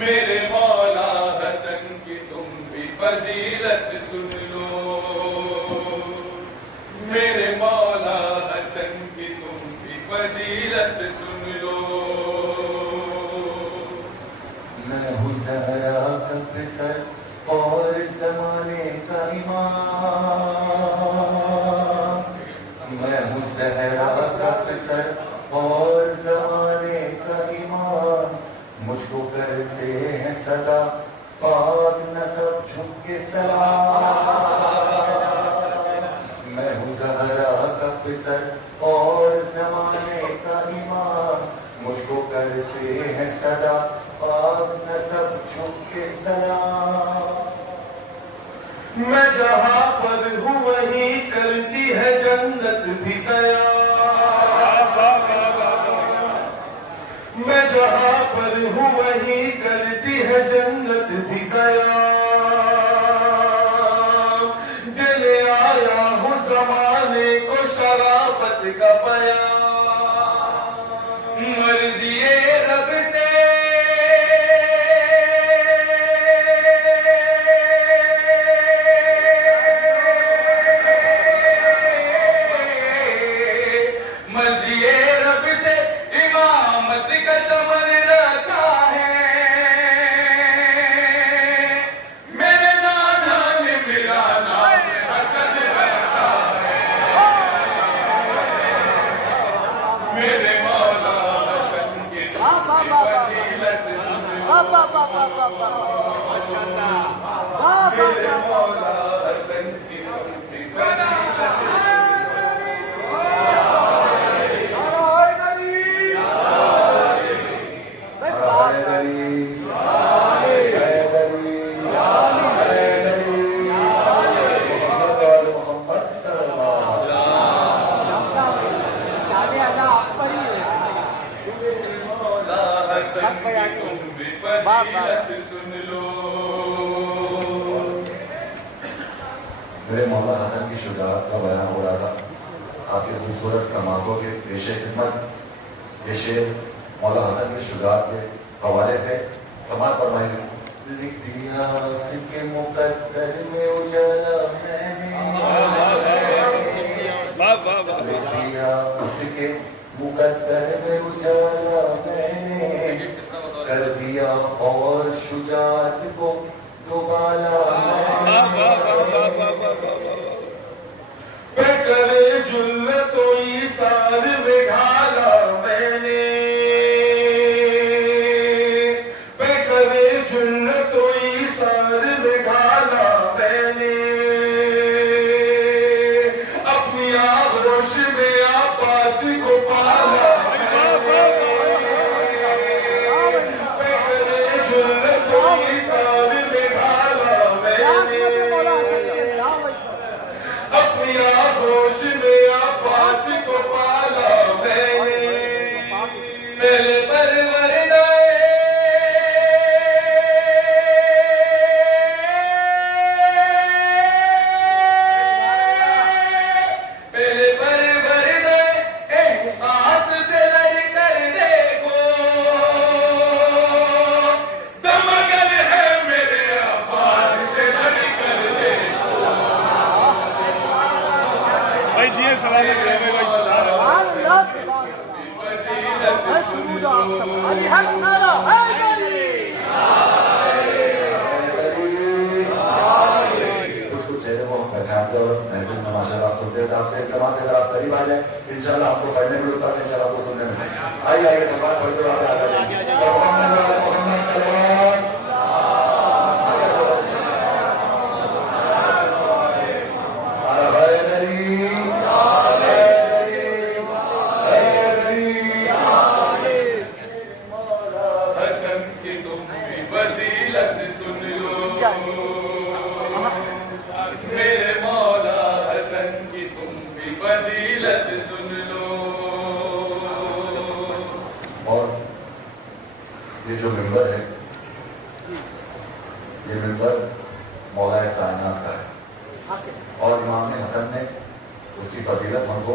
میرے مولا حسن کی تم بھی فضیلت سن لو، میرے مولا حسن کی تم بھی فضیلت سن لو۔ میں ہوں زہرا کا پسر اور زمانے کا امام، میں ہوں زہرا کا پسر اور زمانے کا امام، مجھ کو کرتے ہیں صدا پاک نسب جھک کے سلام، میں ہوں زہرا کا پسر اور زمانے کا امام، مجھ کو کرتے ہیں صدا پاک نسب جھک کے سلام، میں جہاں پر ہوں وہیں کرتی ہے جنت بھی قیام، میں جہاں پر ہوں وہیں کرتی ہے جنت بھی قیام، دل آیا ہوں زمانے کو شرافت کا پیام، مرضی رب سے امامت کا چمن رکھا ہے، میرے نانا نے میرا نام حسن رکھا ہے، میرے مولا حسن کی فضیلت سن لو، میرے مولا حسن کی فضیلت سن لو۔ میرے مولا حسن کی شجاعت کا بیان ہو رہا تھا، آپ کے خوبصورت سماعتوں کے پیش خدمت یہ شعر مولا حسن کی شجاعت کے حوالے سے سماعت فرمائی گئی۔ لکھ دیا اس کے مقدر میں اجالا میں نے، لکھ دیا اس کے مقدر میں اجالا میں نے، کر دیا اور شجاعت کو دوبالا پہ کرے جلت و ایثار میں ڈھالا میں نے، پہ کرے جلت و ایثار میں ڈھالا میں نے، اپنی آغوش میں آپاس کو پالا میں نے، پہ کرے جلت و ایثار میں ڈھالا میں نے، اپنی آغوش میں عباس کو پالا میں نے، پہلے پرورده احساس سے لڑ کر دیکھو، دم اگر ہے میرے عباس سے لڑ کر دیکھو۔ بھائی جی سلامت رہے بھائی قریب آ جائیں، انشاءاللہ آپ کو پڑھنے میں لطف آتا ہے، انشاءاللہ آپ کو سننے میں۔ آئیے آئیے سلمان پڑھتے ہوئے آگے آ جائیں۔ حسن کی تم بھی فضیلت سن لو، میرے مولا حسن کی تم بھی فضیلت سن لو۔ اور یہ جو ممبر ہے، یہ ممبر مولا کائنات کا ہے، اور امام حسن نے اس کی فضیلت ہم کو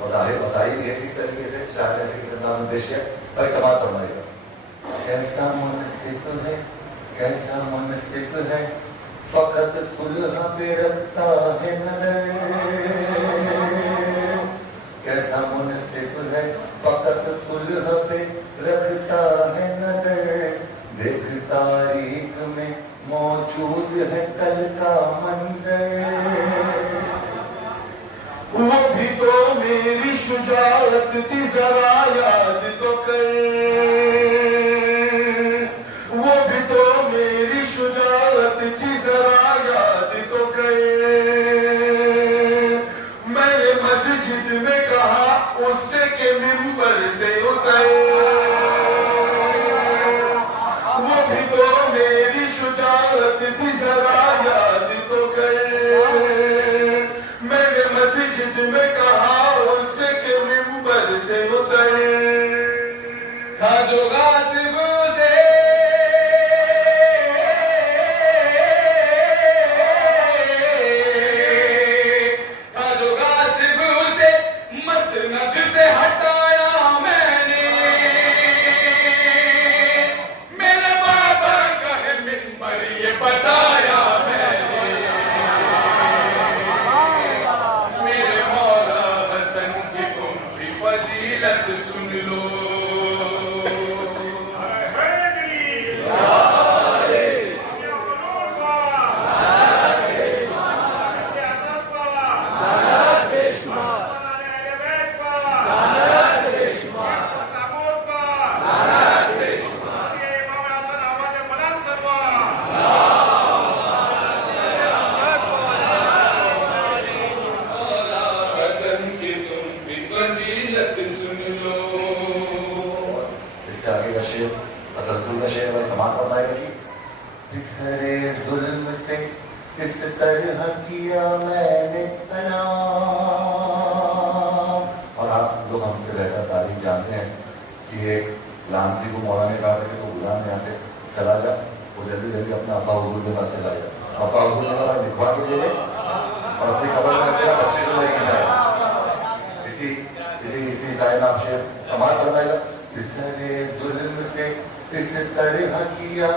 بتائی بھی ہے کس طریقے سے، شاید ایسے کس انداز میں پیش کیا، پر سماعت فرمائیے گا۔ ایسا मुनसिफ है, कैसा मुनसिफ है, फकत सुलह पे रखता है नजर। कैसा मुनसिफ है, फकत सुलह पे रखता है नजर। देख तारीख में मौजूद है कल का मंजर। वो भी तो मेरी शुजाअत थी, जरा याद तो कर। वो भी तो मेरी शुजाअत थी, जरा याद तो कर। मैंने मस्जिद में कहा उससे के मिंबर से उतर। वो भी तो मेरी शुजाअत थी, जरा याद तो कर। मैंने मस्जिद में कहा उससे के मिंबर से उतर। था जो गासिब से था जो गासिब से मसनद से हटाया मैंने। मेरे बाबा का है मिंबर ये बताया मैंने। मेरे मौला हसन की तुम भी फजीलत सुन लो। हसन की तुम भी फजीलत सुन लो। इससे आगे का शेर रसूल का शेर में समाप्त होता है कि बिखरे जुल्म से किस तरह किया मैंने तनाव। और आप लोग हमसे बेहतर तारीफ जानते हैं कि एक लामती को मौला ने कहा था कि तो गुलाम यहाँ से चला जा, वो जल्दी जल्दी अपना अब्बा हुजूर के पास चला जाए। अब्बा हुजूर ने कहा लिखवा के दे दे और अपनी कब्र में तेरा बच्चे को लेके जाए। इसी साइड में आप शेर समाप्त करवाएगा। बिखरे जुल्म से इस तरह किया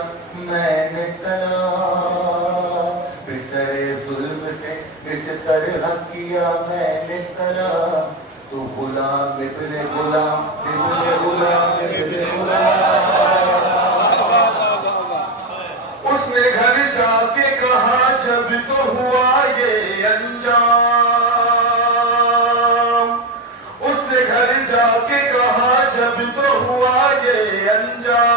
मैंने तलाश। बिखरे जुल्म से इस तरह किया मैंने तलाश। तू गुलाम इब्ने गुलाम इब्ने गुलाम इब्ने गुलाम। उसने घर जाके कहा जब तो हुआ ये अंजाम। उसने घर जाके कहा जब तो हुआ ये अंजाम।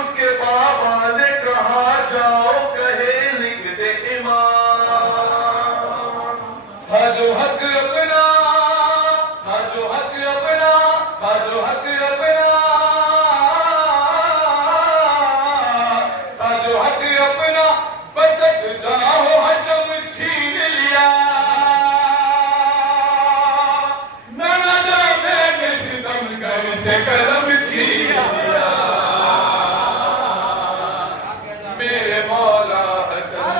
उसके बाबा ने कहा जाओ कहे लिख दे इमाम। था जो हक अपना था जो हक अपना था जो हक अपना था जो हक अपना बसत जाओ हशम छीन लिया। नाना मैंने सितमगर से कलम छीन लिया। मेरे मौला हसन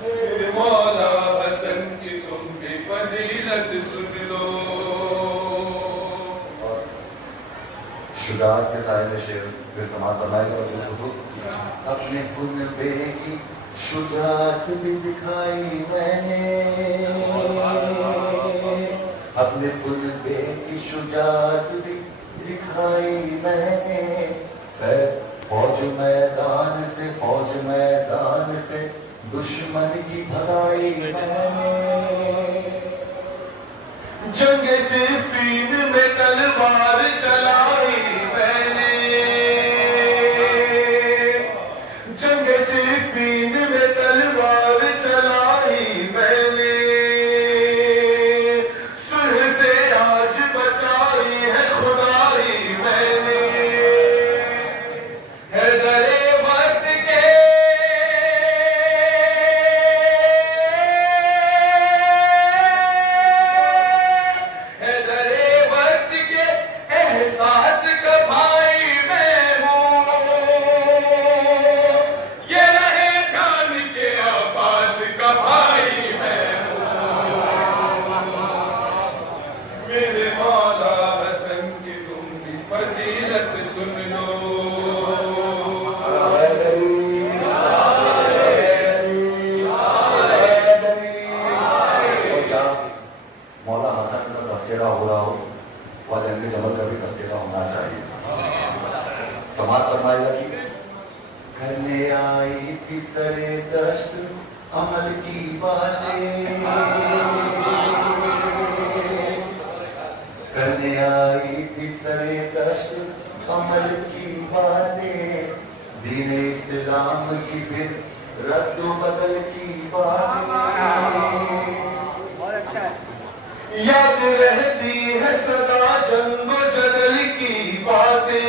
मेरे मौला हसन की तुम भी फजीलत सुन लो। शुजाअत के सारे में शेर फिर समाप्त करवाएगा। और अपने कुनबे की शुजाअत भी दिखाई मैंने। अपने कुनबे की शुजाअत भी दिखाई मैंने। फौज मैदान से दुश्मन की भगाई मैंने। जंग सिफ़ीन में तलवार चलाई मैंने। जंग सिफ़ीन में तलवार चलाई मैंने। सुलह से आज बचाई है खुदाई मैंने। हैदरे वक्त के हैदर मौला हसन का तस्करा हो रहा हो, वह जंग जमल का भी तस्करा होना चाहिए। समाज फरमाएगा कि करने आई थी सरे दश्त अमल की बातें, करने आई थी सरे दश्त अमल की बातें, दीन इस्लाम की फिर रद्द बदल की बातें। याद रहती है सदा जंग जदल की बातें,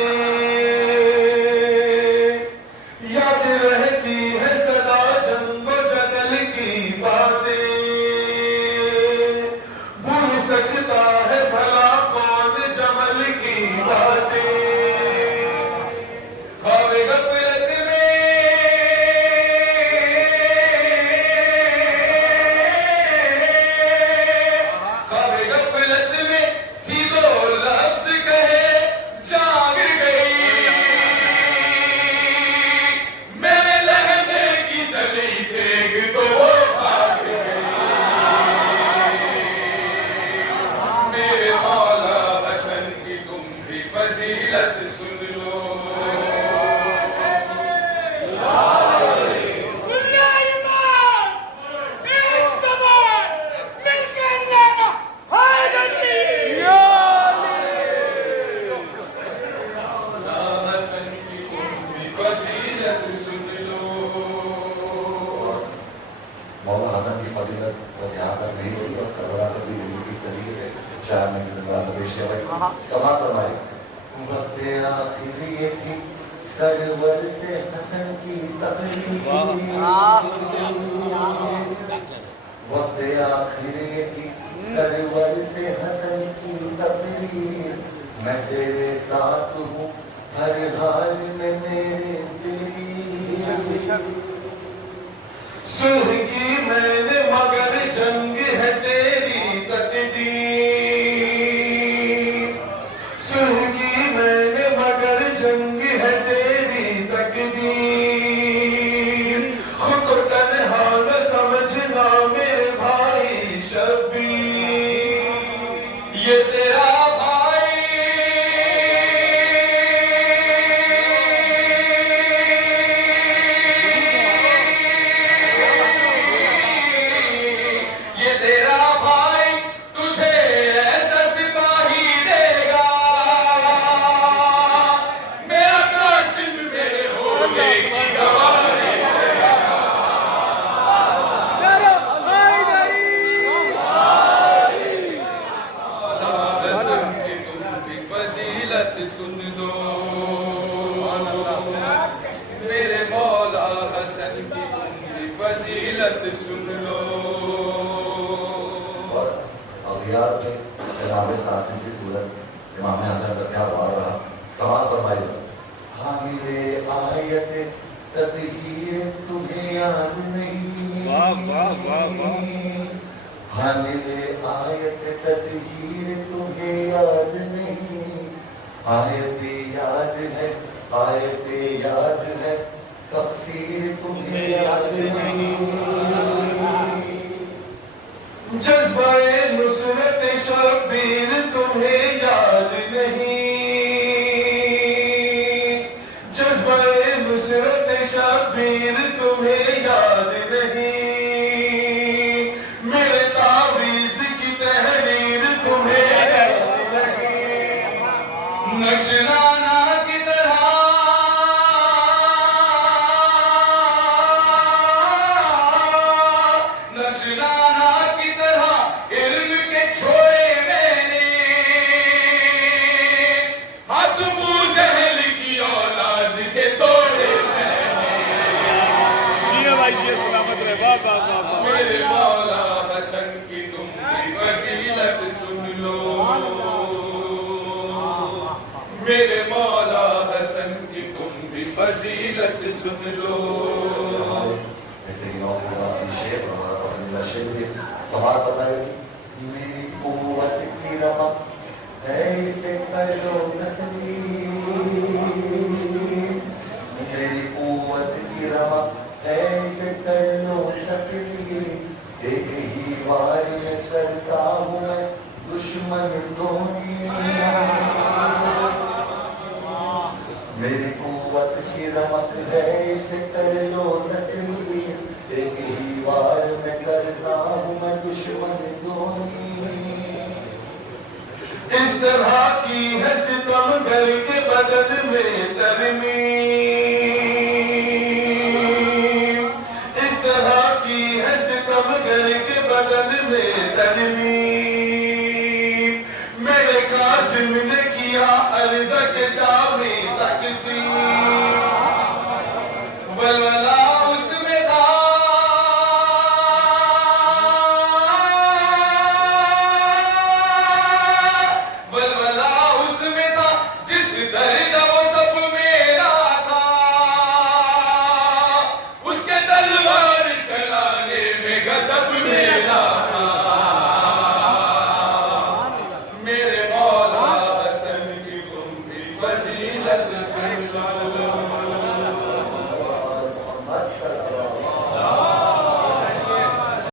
याद रहती है सदा जंग जदल की बातें। भूल सकता है भला कौन जमल की बातें। ख्वाब गफलत में थी दो लफ्ज कहे जाग गई, मेरे लहजे की चली तेग तो वो भाग गई। मेरे मौला हसन की तुम भी फजीलत सुन लो। मौला हसन की फजीलत बस यहाँ तक नहीं हुई और करबला तक भी हुई किस तरीके से शायर ने जिंदा पेश किया भाई। समाज फरमाए वक्त आखिर ये थी सरवर से हसन की तकरीर, वक्त आखिर ये थी सरवर से हसन की तकरीर। मैं तेरे साथ हूँ हर हाल में मेरे दिल की, सुन की मैंने मगर जंग है तेरी तकदीर, सुन की मैंने मगर जंग है तेरी तकदीर। खुद को तन्हा न समझना मेरे भाई शबीर, ये तेरा सुन लो। मेरे मौला हसन की उम्र फजीलत सुन लो। और अगियार में जनाब कासिम की सूरत इमाम हसन का क्या वार रहा। सवाल फरमाइए हामिले आयत तदहीर तुम्हें याद नहीं, वाह वाह वाह वाह। हामिले आयत तदहीर तुम्हें याद नहीं, आयत याद है, आयत याद है, तफसीर तुम्हें याद नहीं। जज्बाए नुसरत शबीर तुम्हें याद नहीं, जज्बाए नुसरत शबीर तुम्हें याद नहीं। मेरे तावीज़ की तहरीर तुम्हें याद नहीं। नशराना की तरह नशराना की तरह इल्म के छोड़े मैंने, हाथ मुँह जहल की औलाद के तोड़े मैंने। जिए भाई जिए, सलामत रहे। वाह वाह वाह वाह। मेरे मौला हसन की तुम भी फजीलत सुन लो। मेरे मौला हसन की तुम भी फजीलत सुन लो। सवाल बताएगी मेरी कुव्वत की रमक ऐसे करो तस्लीम, मेरी कुव्वत की रमक ऐसे करो तस्लीम। एक ही बार में करता हूँ मैं دشمن دونی میری قوت کی رمق ہے اسے کر لو نسلی ایک ہی وار میں کرتا ہوں میں دشمن دونی اس طرح کی ہے ستم گھر کے بدن میں ترمیم اس طرح کی ہے ستم گھر کے بدن میں ترمیم میرے قاسم نے کیا عرضہ کے شامی تقسیم ولولا اس میں تھا ولولا اس میں تھا جس درجہ وہ سب میرا تھا اس کے تلوار چلانے میں غضب میرا تھا میرے مولا حسن کی تم بھی فضیلت سن لو